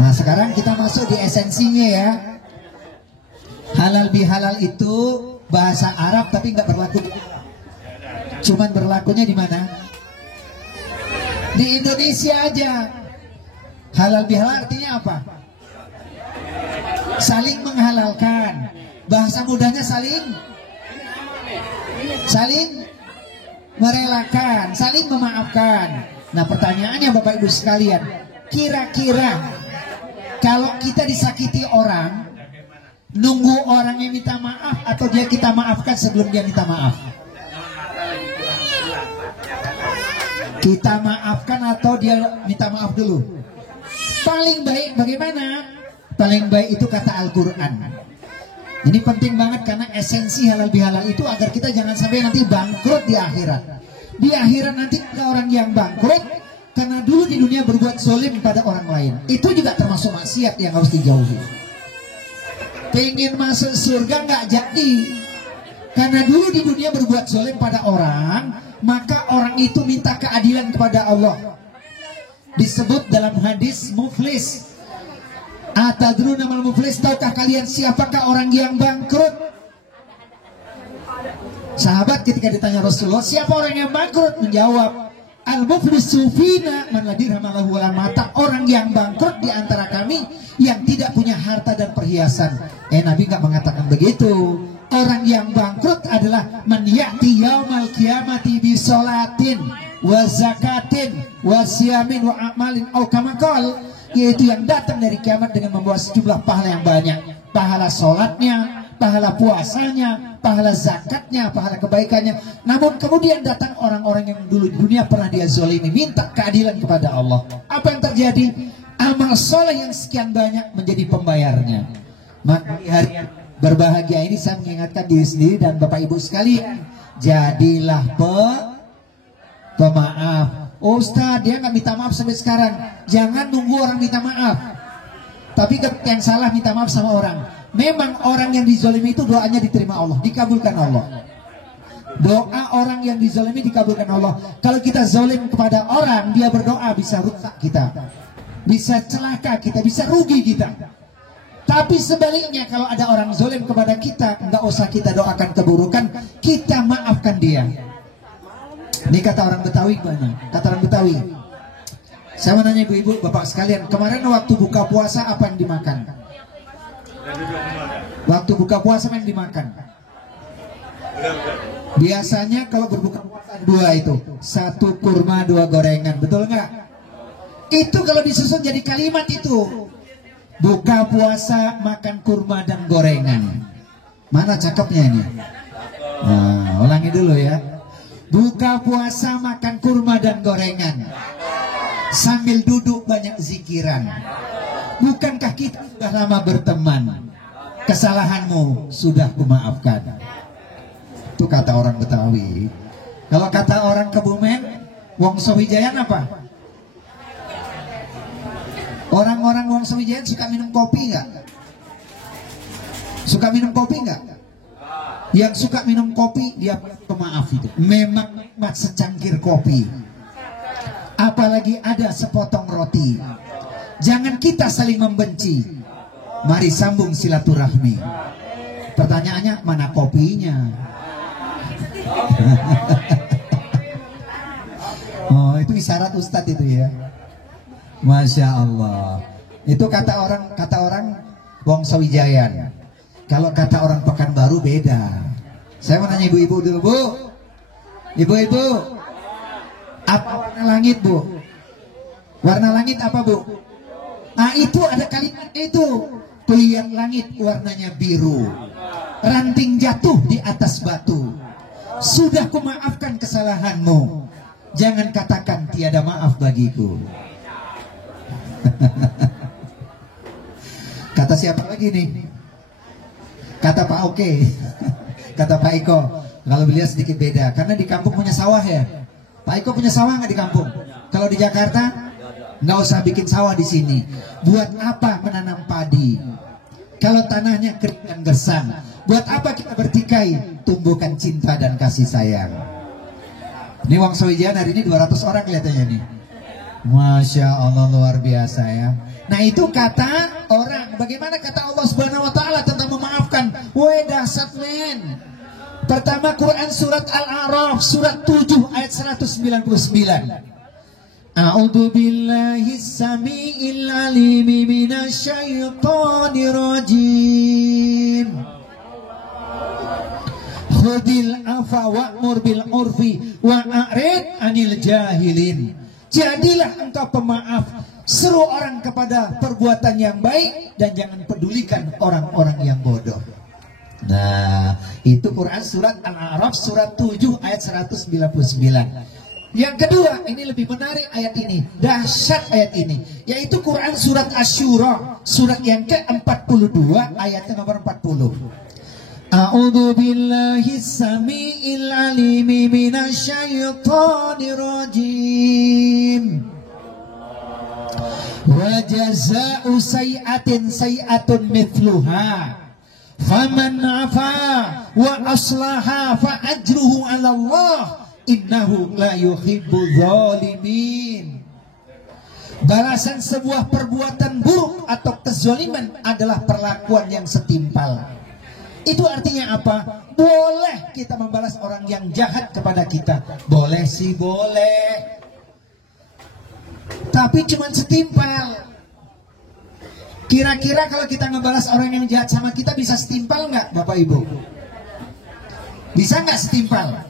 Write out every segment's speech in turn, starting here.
Nah sekarang kita masuk di esensinya ya. Halal bihalal itu bahasa Arab tapi nggak berlaku. Cuman berlakunya di mana? Di Indonesia aja. Halal bihalal artinya apa? Saling menghalalkan. Bahasa mudahnya saling merelakan, saling memaafkan. Nah pertanyaannya Bapak Ibu sekalian, kira-kira kalau kita disakiti orang, nunggu orangnya minta maaf atau dia kita maafkan sebelum dia minta maaf? Kita maafkan atau dia minta maaf dulu? Paling baik bagaimana? Paling baik itu kata Al-Quran. Ini penting banget karena esensi halal bihalal itu agar kita jangan sampai nanti bangkrut di akhirat. Di akhirat nanti ada orang yang bangkrut karena dulu di dunia berbuat zolim pada orang lain. Itu juga termasuk maksiat yang harus dijauhi. Pengen masuk surga nggak jadi karena dulu di dunia berbuat zolim pada orang, maka orang itu minta keadilan kepada Allah. Disebut dalam hadis muflis. Atadruna mal muflis, tahukah kalian siapakah orang yang bangkrut? Sahabat ketika ditanya Rasulullah, siapa orang yang bangkrut? Menjawab, al-muflisu fina man la dirham lahu wala mata. Orang yang bangkrut di antara kami yang tidak punya harta dan perhiasan. Nabi nggak mengatakan begitu. Orang yang bangkrut adalah man ya'ti yaumal qiyamati bi sholatin wa zakatin wa siyamin wa amalin au kama qala, yaitu yang datang dari kiamat dengan membawa sejumlah pahala yang banyak. Pahala sholatnya, pahala puasanya, pahala zakatnya, pahala kebaikannya. Namun kemudian datang orang-orang yang dulu di dunia pernah dia zolimi, minta keadilan kepada Allah. Apa yang terjadi? Amal soleh yang sekian banyak menjadi pembayarnya. Maka di hari yang berbahagia ini saya mengingatkan diri sendiri dan Bapak Ibu sekalian, jadilah pemaaf. Oh Ustaz, dia nggak minta maaf sampai sekarang. Jangan nunggu orang minta maaf. Tapi yang salah minta maaf sama orang. Memang orang yang dizolimi itu doanya diterima Allah, dikabulkan Allah. Doa orang yang dizolimi dikabulkan Allah. Kalau kita zolim kepada orang, dia berdoa bisa rusak kita, bisa celaka kita, bisa rugi kita. Tapi sebaliknya kalau ada orang zolim kepada kita, nggak usah kita doakan keburukan, kita maafkan dia. Ini kata orang Betawi mana? Kata orang Betawi. Saya mau nanya ibu-ibu, bapak sekalian, kemarin waktu buka puasa apa yang dimakan? Waktu buka puasa apa yang dimakan? Biasanya kalau berbuka puasa dua itu, satu kurma, dua gorengan, betul nggak? Itu kalau disusun jadi kalimat itu, buka puasa makan kurma dan gorengan. Mana cakepnya ini? Nah, ulangi dulu ya. Buka puasa makan kurma dan gorengan, sambil duduk banyak zikiran. Bukankah kita sudah lama berteman? Kesalahanmu sudah kumaafkan. Itu kata orang Betawi. Kalau kata orang Kebumen, Wongso Wijayan apa? Orang-orang Wongso Wijayan suka minum kopi nggak? Suka minum kopi nggak? Yang suka minum kopi dia pemaaf itu. Memang nikmat secangkir kopi, apalagi ada sepotong roti. Jangan kita saling membenci. Mari sambung silaturahmi. Pertanyaannya mana kopinya? Oh itu isyarat Ustadz itu ya. Masya Allah. Itu kata orang Wongso Wijayan. Kalau kata orang Pekanbaru beda. Saya mau nanya ibu-ibu dulu, Bu. Ibu-ibu, apa warna langit, Bu? Warna langit apa, Bu? Nah, itu ada kalimatnya itu. Pelihat langit warnanya biru. Ranting jatuh di atas batu. Sudah kumaafkan kesalahanmu. Jangan katakan tiada maaf bagiku. Kata siapa lagi nih? Kata Pak Oke, kata Pak Iko. Kalau beliau sedikit beda, karena di kampung punya sawah ya. Pak Iko punya sawah nggak di kampung? Kalau di Jakarta, nggak usah bikin sawah di sini. Buat apa menanam padi? Kalau tanahnya kering dan gersang, buat apa kita bertikai? Tumbuhkan cinta dan kasih sayang. Ini Wongso Wijayan hari ini 200 orang kelihatannya nih. Masya Allah luar biasa ya. Nah itu kata orang. Bagaimana kata Allah Subhanahu wa taala tentang memaafkan? Woi dahsyat men. Pertama Quran surat Al-A'raf surat 7 ayat 199. A'udzu billahi samiil alim minasyaitonir rajim. Khudil afa wa'mur bil urfi wa'arid anil jahilin. Jadilah engkau pemaaf, seru orang kepada perbuatan yang baik dan jangan pedulikan orang-orang yang bodoh. Nah, itu Quran surat Al-A'raf surat 7 ayat 199. Yang kedua, ini lebih menarik ayat ini, dahsyat ayat ini, yaitu Quran surat Asy-Syura surat yang ke-42 ayat nomor 40. A'udzu billahi samiil alim minasyaitonir rajim. Wa jazaa'u sayyi'atin sayyi'atun mithluha. Faman 'afa wa aslaha fa ajruhu 'ala Allah innahu la yuhibbul zalimin. Balasan sebuah perbuatan buruk atau kezaliman adalah perlakuan yang setimpal. Itu artinya apa? Boleh kita membalas orang yang jahat kepada kita. Boleh sih, boleh. Tapi cuma setimpal. Kira-kira kalau kita ngebalas orang yang jahat sama kita bisa setimpal nggak, Bapak Ibu? Bisa nggak setimpal?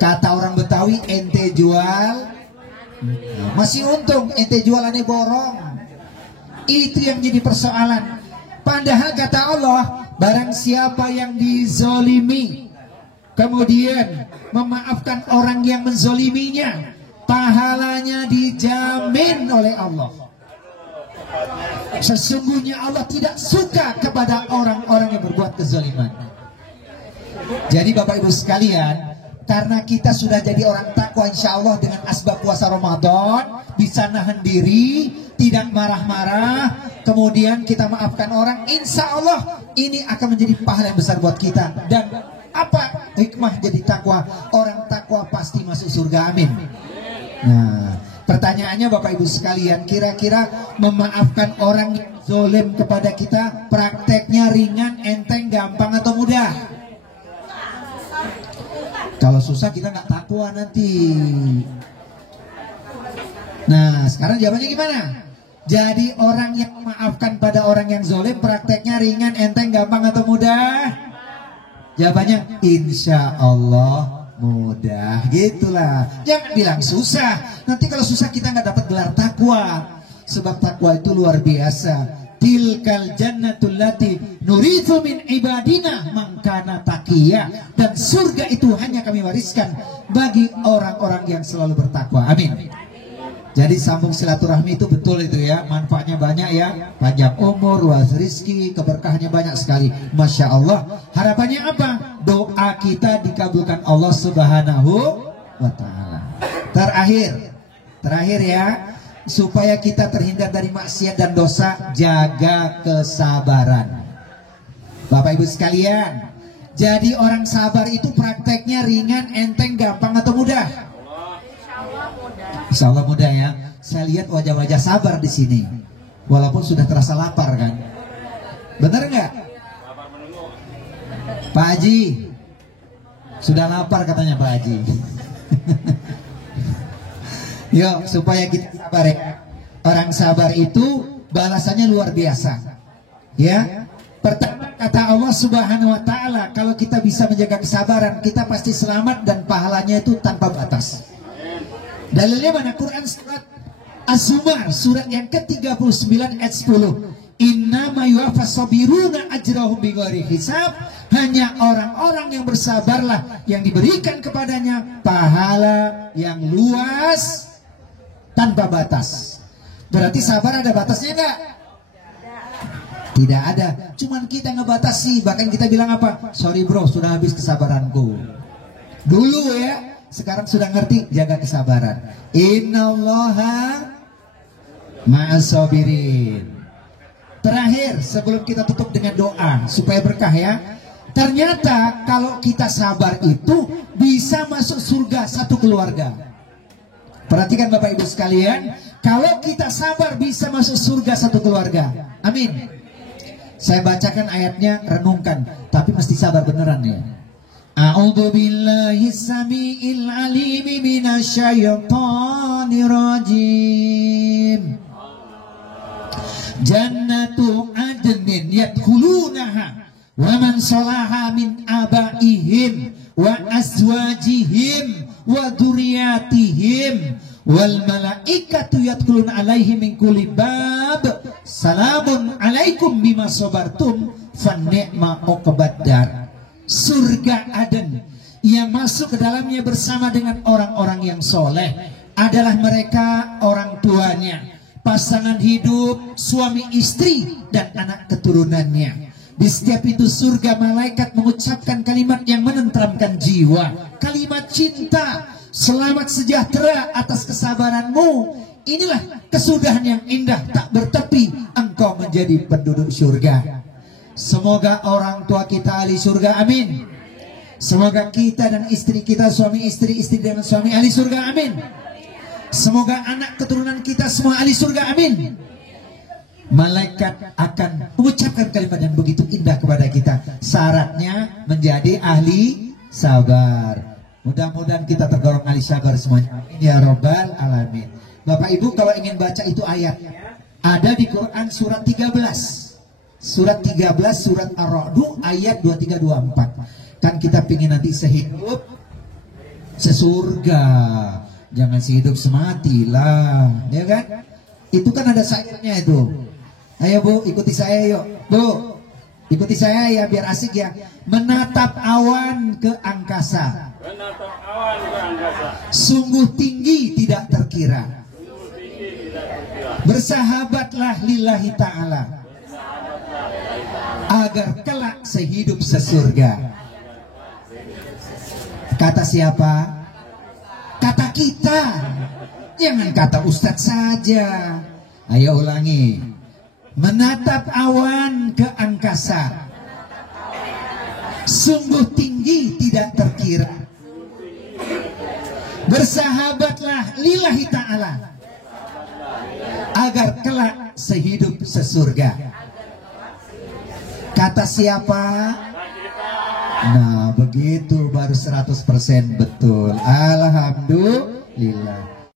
Kata orang Betawi, ente jual, masih untung ente jualannya borong. Itu yang jadi persoalan. Padahal kata Allah, barang siapa yang dizolimi kemudian memaafkan orang yang menzoliminya, pahalanya dijamin oleh Allah. Sesungguhnya Allah tidak suka kepada orang-orang yang berbuat kezaliman. Jadi Bapak Ibu sekalian, karena kita sudah jadi orang takwa insya Allah dengan asbab puasa Ramadan, bisa nahan diri, tidak marah-marah, kemudian kita maafkan orang, insya Allah ini akan menjadi pahala yang besar buat kita. Dan apa hikmah jadi takwa? Orang takwa pasti masuk surga, amin. Nah, pertanyaannya Bapak Ibu sekalian, kira-kira memaafkan orang yang zalim kepada kita prakteknya ringan, enteng, gampang atau mudah? Kalau susah kita nggak takwa nanti. Nah, sekarang jawabannya gimana? Jadi orang yang memaafkan pada orang yang zalim prakteknya ringan, enteng, gampang atau mudah? Jawabannya insya Allah mudah, gitulah. Jangan bilang susah. Nanti kalau susah kita nggak dapat gelar takwa. Sebab takwa itu luar biasa. Tilkal jannatul lati nurithu min ibadina man kana taqiyya. Dan surga itu hanya kami wariskan bagi orang-orang yang selalu bertakwa. Amin. Jadi sambung silaturahmi itu betul itu ya, manfaatnya banyak ya, panjang umur, luas rezeki, keberkahannya banyak sekali, masya Allah. Harapannya apa? Doa kita dikabulkan Allah Subhanahu wa Ta'ala. Terakhir ya, supaya kita terhindar dari maksiat dan dosa, jaga kesabaran. Bapak Ibu sekalian, jadi orang sabar itu prakteknya ringan, enteng, gampang atau mudah? Insya Allah mudah ya. Saya lihat wajah-wajah sabar di sini, walaupun sudah terasa lapar kan. Benar nggak? Pak Haji sudah lapar katanya Pak Haji. Yuk supaya kita sabar ya. Orang sabar itu balasannya luar biasa. Ya. Pertama kata Allah Subhanahu wa Ta'ala, kalau kita bisa menjaga kesabaran, kita pasti selamat dan pahalanya itu tanpa batas. Dalilnya mana? Quran surat Az-Zumar surat yang ke-39 ayat 10. Innama yuwaffas sabiruna ajrahum bighairi hisab. Hanya orang-orang yang bersabarlah yang diberikan kepadanya pahala yang luas tanpa batas. Berarti sabar ada batasnya enggak? Tidak ada. Cuman kita ngebatasi. Bahkan kita bilang apa? Sorry bro, sudah habis kesabaranku. Dulu ya. Sekarang sudah ngerti, jaga kesabaran. Innallaha ma'as-sabirin. Terakhir, sebelum kita tutup dengan doa supaya berkah ya. Ternyata kalau kita sabar itu bisa masuk surga satu keluarga. Perhatikan Bapak Ibu sekalian, Kalau kita sabar bisa masuk surga satu keluarga. Amin. Saya bacakan ayatnya, renungkan, tapi mesti sabar beneran ya. A'udzu billahi samiil alim minasyaitonir rajim. Jannatu adnin yadkhulunaha wa man salaha min abaihim wa azwajihim wa dzurriyyatihim wal malaikatu yadkhuluna alaihim min kulli bab salamun alaikum bima sabartum fa ni'ma uqbaddar. Surga Aden yang masuk ke dalamnya bersama dengan orang-orang yang soleh adalah mereka orang tuanya, pasangan hidup, suami istri, dan anak keturunannya. Di setiap itu surga malaikat mengucapkan kalimat yang menenteramkan jiwa, kalimat cinta, selamat sejahtera atas kesabaranmu. Inilah kesudahan yang indah tak bertepi, engkau menjadi penduduk surga. Semoga orang tua kita ahli surga, amin. Semoga kita dan istri kita, suami istri, istri dan suami ahli surga, amin. Semoga anak keturunan kita semua ahli surga, amin. Malaikat akan mengucapkan kalimat yang begitu indah kepada kita. Syaratnya menjadi ahli sabar. Mudah-mudahan kita tergolong ahli sabar semuanya. Ya Rabbal Alamin. Bapak Ibu kalau ingin baca itu ayatnya ada di Quran surat 13. Surat 13, surat Ar-Ra'd ayat 23-24. Kan kita pingin nanti sehidup sesurga, jangan sehidup semati lah, ya kan? Itu kan ada syairnya itu. Ayo Bu, ikuti saya yuk. Bu, ikuti saya ya biar asik ya. Menatap awan ke angkasa, menatap awan ke angkasa, sungguh tinggi tidak terkira. Bersahabatlah lillahi ta'ala agar kelak sehidup sesurga. Kata siapa? Kata kita. Jangan kata Ustadz saja. Ayo ulangi. Menatap awan ke angkasa, sungguh tinggi tidak terkira. Bersahabatlah lillahi ta'ala agar kelak sehidup sesurga. Kata siapa? Nah begitu baru 100% betul. Alhamdulillah.